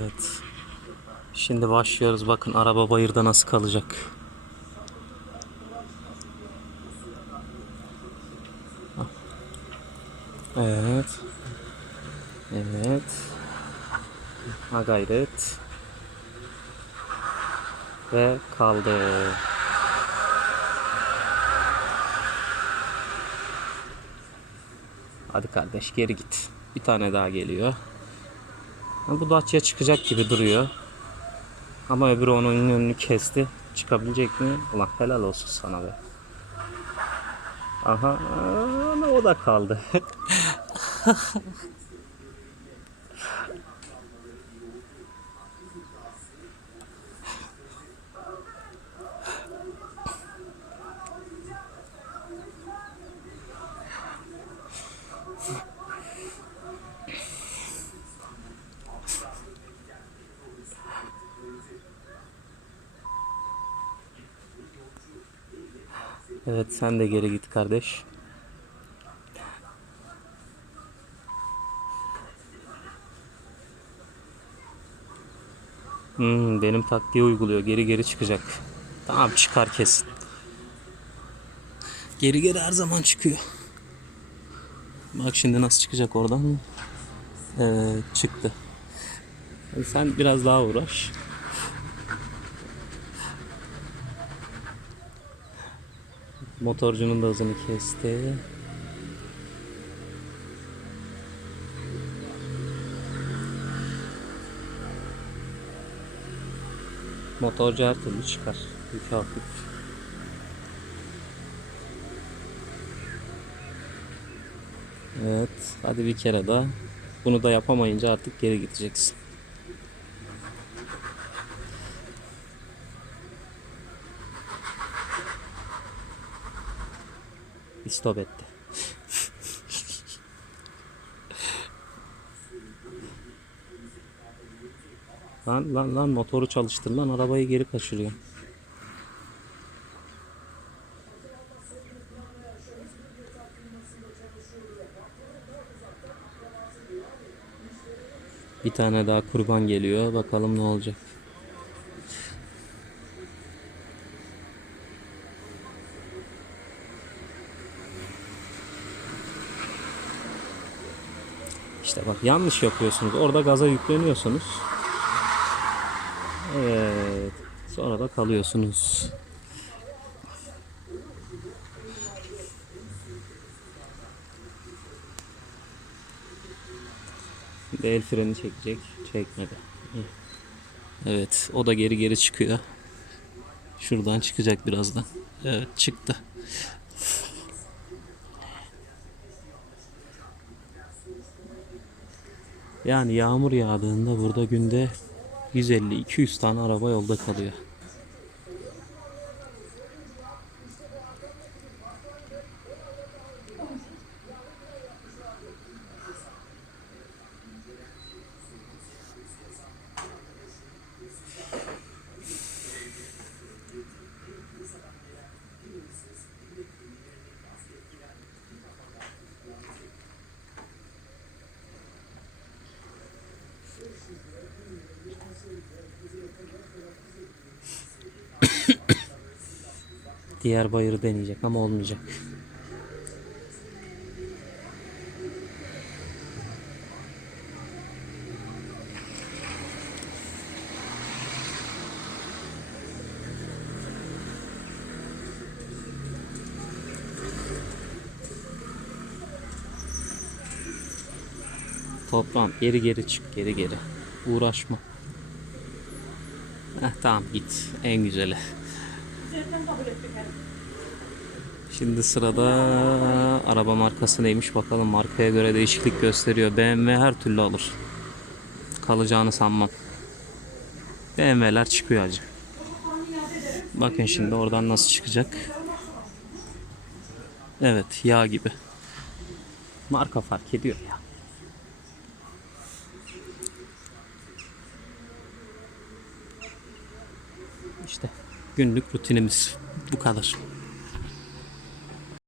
Evet. Şimdi başlıyoruz. Bakın araba bayırda nasıl kalacak. Evet. Evet. Ha gayret. Ve kaldı. Hadi kardeş geri git. Bir tane daha geliyor. Bu Dacia çıkacak gibi duruyor. Ama öbürü onun önünü kesti. Çıkabilecek mi? Ulan helal olsun sana be. Aha o da kaldı. Evet sen de geri git kardeş. Hmm, benim taktiği uyguluyor. Geri geri çıkacak. Tamam çıkar kesin. Geri geri her zaman çıkıyor. Bak şimdi nasıl çıkacak oradan. Evet çıktı. Sen biraz daha uğraş. Motorcunun da hızını kesti. Motorcu her türlü çıkar. Yükü hafif. Evet. Hadi bir kere daha. Bunu da yapamayınca artık geri gideceksin. İstop etti. lan lan lan motoru çalıştır lan arabayı geri kaçırıyor. Bir tane daha kurban geliyor. Bakalım ne olacak. İşte bak yanlış yapıyorsunuz. Orada gaza yükleniyorsunuz. Evet. Sonra da kalıyorsunuz. De el freni çekecek. Çekmedi. Evet. O da geri geri çıkıyor. Şuradan çıkacak birazdan. Evet çıktı. Yani yağmur yağdığında burada günde 150-200 tane araba yolda kalıyor. Diğer bayırı deneyecek ama olmayacak. Toprağım geri geri çık geri geri. Uğraşma. Heh, tamam git en güzeli. Şimdi sırada araba markası neymiş bakalım markaya göre değişiklik gösteriyor. BMW her türlü alır. Kalacağını sanmam. BMW'ler çıkıyor acı. Bakın şimdi oradan nasıl çıkacak. Evet yağ gibi. Marka fark ediyor ya. İşte günlük rutinimiz bu kadar.